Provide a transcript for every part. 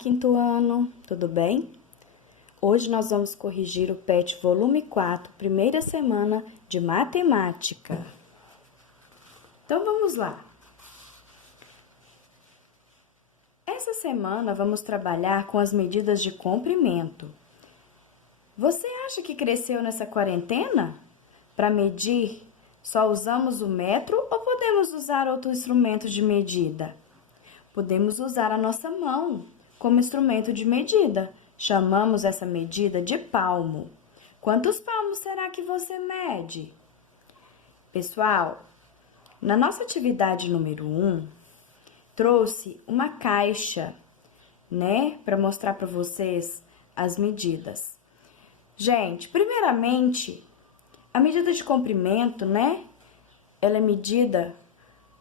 quinto ano, tudo bem? Hoje nós vamos corrigir o PET volume 4, primeira semana de matemática. Então vamos lá. Essa semana vamos trabalhar com as medidas de comprimento. Você acha que cresceu nessa quarentena? Para medir, só usamos o metro ou podemos usar outro instrumento de medida? Podemos usar a nossa mão como instrumento de medida. Chamamos essa medida de palmo. Quantos palmos será que você mede? Pessoal, na nossa atividade número 1, trouxe uma caixa, para mostrar para vocês as medidas. Gente, primeiramente, a medida de comprimento, ela é medida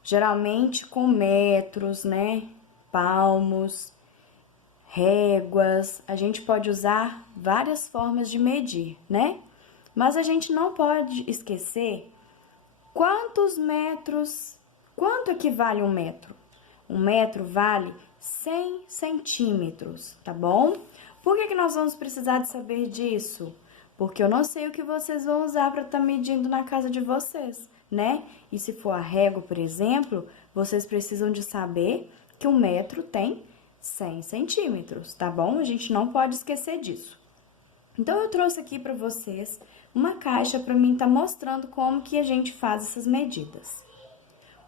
geralmente com metros, palmos, réguas. A gente pode usar várias formas de medir, Mas a gente não pode esquecer quantos metros, quanto equivale um metro? Um metro vale 100 centímetros, tá bom? Por que nós vamos precisar de saber disso? Porque eu não sei o que vocês vão usar para estar medindo na casa de vocês, E se for a régua, por exemplo, vocês precisam de saber que um metro tem 100 centímetros, tá bom? A gente não pode esquecer disso. Então, eu trouxe aqui para vocês uma caixa para mim estar mostrando como que a gente faz essas medidas.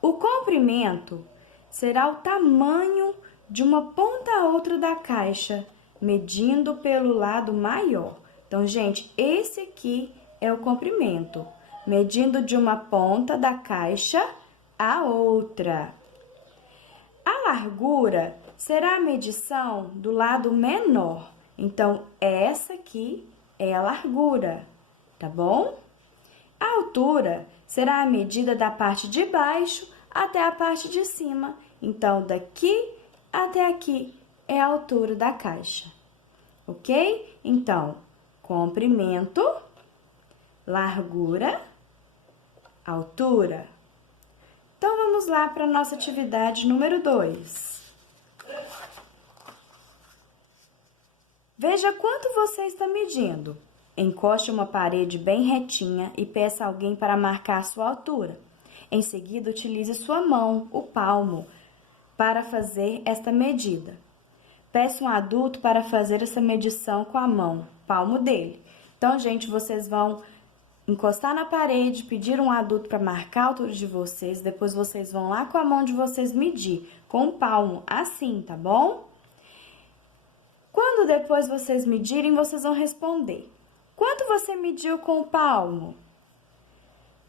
O comprimento será o tamanho de uma ponta a outra da caixa, medindo pelo lado maior. Então, gente, esse aqui é o comprimento, medindo de uma ponta da caixa a outra. A largura será a medição do lado menor. Então, essa aqui é a largura, tá bom? A altura será a medida da parte de baixo até a parte de cima. Então, daqui até aqui é a altura da caixa, ok? Então, comprimento, largura, altura. Então, vamos lá para a nossa atividade número 2. Veja quanto você está medindo. Encoste uma parede bem retinha e peça a alguém para marcar a sua altura. Em seguida, utilize sua mão, o palmo, para fazer esta medida. Peça um adulto para fazer essa medição com a mão, palmo dele. Então, gente, vocês vão encostar na parede, pedir um adulto para marcar a altura de vocês, depois vocês vão lá com a mão de vocês medir, com o palmo, assim, tá bom? Quando depois vocês medirem, vocês vão responder. Quanto você mediu com o palmo?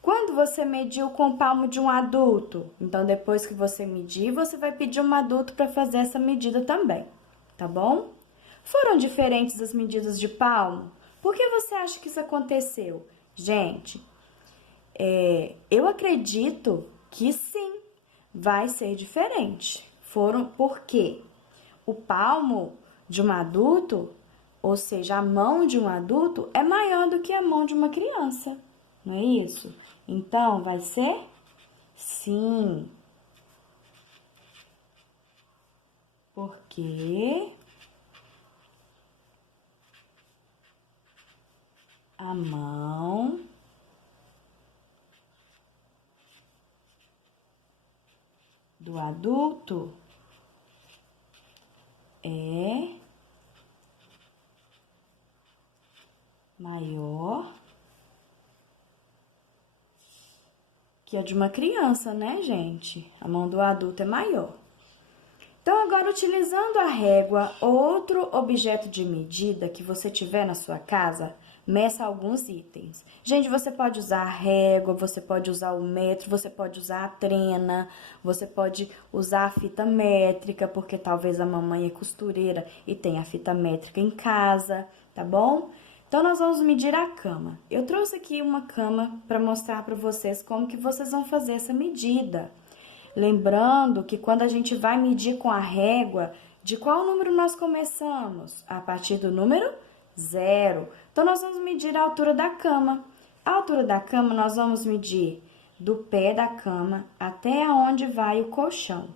Quando você mediu com o palmo de um adulto? Então, depois que você medir, você vai pedir um adulto para fazer essa medida também, tá bom? Foram diferentes as medidas de palmo? Por que você acha que isso aconteceu? Gente, eu acredito que sim, vai ser diferente. Porque o palmo de um adulto, ou seja, a mão de um adulto, é maior do que a mão de uma criança, não é isso? Então, vai ser sim. Porque a mão do adulto é maior que a de uma criança, gente? A mão do adulto é maior. Então, agora, utilizando a régua ou outro objeto de medida que você tiver na sua casa, meça alguns itens. Gente, você pode usar a régua, você pode usar o metro, você pode usar a trena, você pode usar a fita métrica, porque talvez a mamãe é costureira e tenha a fita métrica em casa, tá bom? Então, nós vamos medir a cama. Eu trouxe aqui uma cama para mostrar para vocês como que vocês vão fazer essa medida. Lembrando que quando a gente vai medir com a régua, de qual número nós começamos? A partir do número 0. Então, nós vamos medir a altura da cama. A altura da cama, nós vamos medir do pé da cama até onde vai o colchão,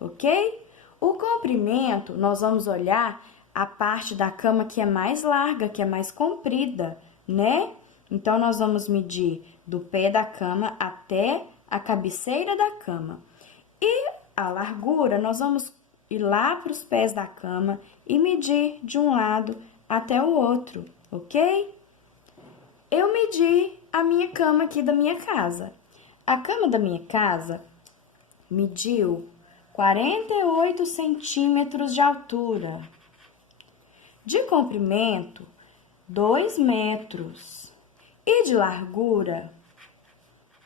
ok? O comprimento, nós vamos olhar a parte da cama que é mais larga, que é mais comprida, né? Então, nós vamos medir do pé da cama até a cabeceira da cama. E a largura, nós vamos ir lá para os pés da cama e medir de um lado até o outro, ok? Eu medi a minha cama aqui da minha casa. A cama da minha casa mediu 48 centímetros de altura. De comprimento, 2 metros. E de largura,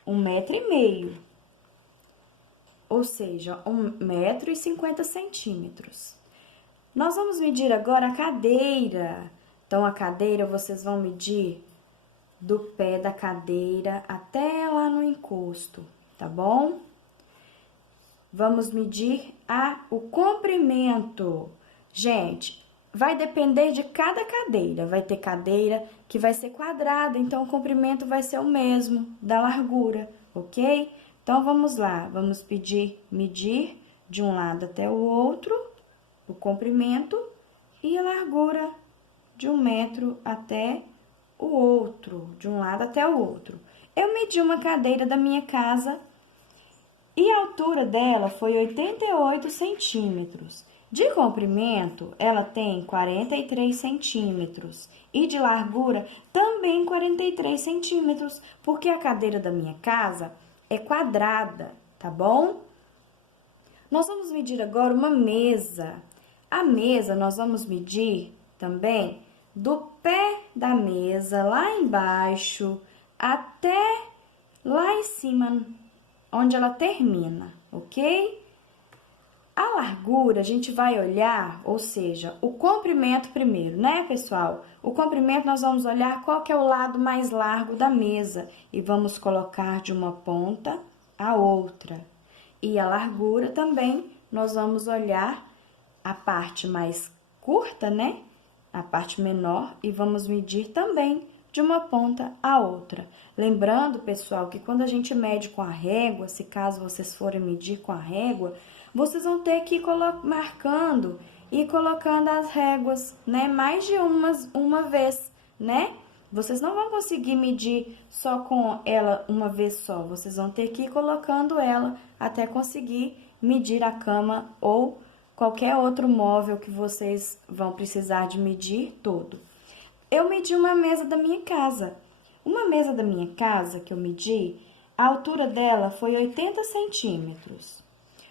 1,5 metro. Ou seja, 1,50 centímetros. Nós vamos medir agora a cadeira. Então, a cadeira vocês vão medir do pé da cadeira até lá no encosto, tá bom? Vamos medir o comprimento. Gente, vai depender de cada cadeira. Vai ter cadeira que vai ser quadrada, então o comprimento vai ser o mesmo da largura, ok? Então, vamos lá. Vamos medir de um lado até o outro, o comprimento e a largura de 1 metro até o outro, de um lado até o outro. Eu medi uma cadeira da minha casa e a altura dela foi 88 centímetros. De comprimento, ela tem 43 centímetros e de largura também 43 centímetros, porque a cadeira da minha casa é quadrada, tá bom? Nós vamos medir agora uma mesa. A mesa nós vamos medir também do pé da mesa, lá embaixo, até lá em cima, onde ela termina, ok? A largura, a gente vai olhar, ou seja, o comprimento primeiro, né, pessoal? O comprimento, nós vamos olhar qual que é o lado mais largo da mesa e vamos colocar de uma ponta à outra. E a largura também, nós vamos olhar a parte mais curta, né? A parte menor e vamos medir também de uma ponta à outra. Lembrando, pessoal, que quando a gente mede com a régua, se caso vocês forem medir com a régua, vocês vão ter que ir marcando e colocando as réguas, né? Mais de uma vez, né? Vocês não vão conseguir medir só com ela uma vez só. Vocês vão ter que ir colocando ela até conseguir medir a cama ou qualquer outro móvel que vocês vão precisar de medir todo. Eu medi uma mesa da minha casa. Uma mesa da minha casa que eu medi, a altura dela foi 80 centímetros.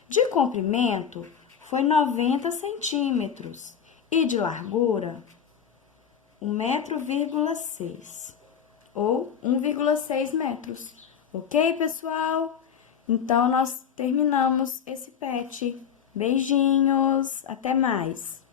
De comprimento, foi 90 centímetros. E de largura, 1,6 metro. Ou 1,6 metros. Ok, pessoal? Então, nós terminamos esse pet. Beijinhos, até mais!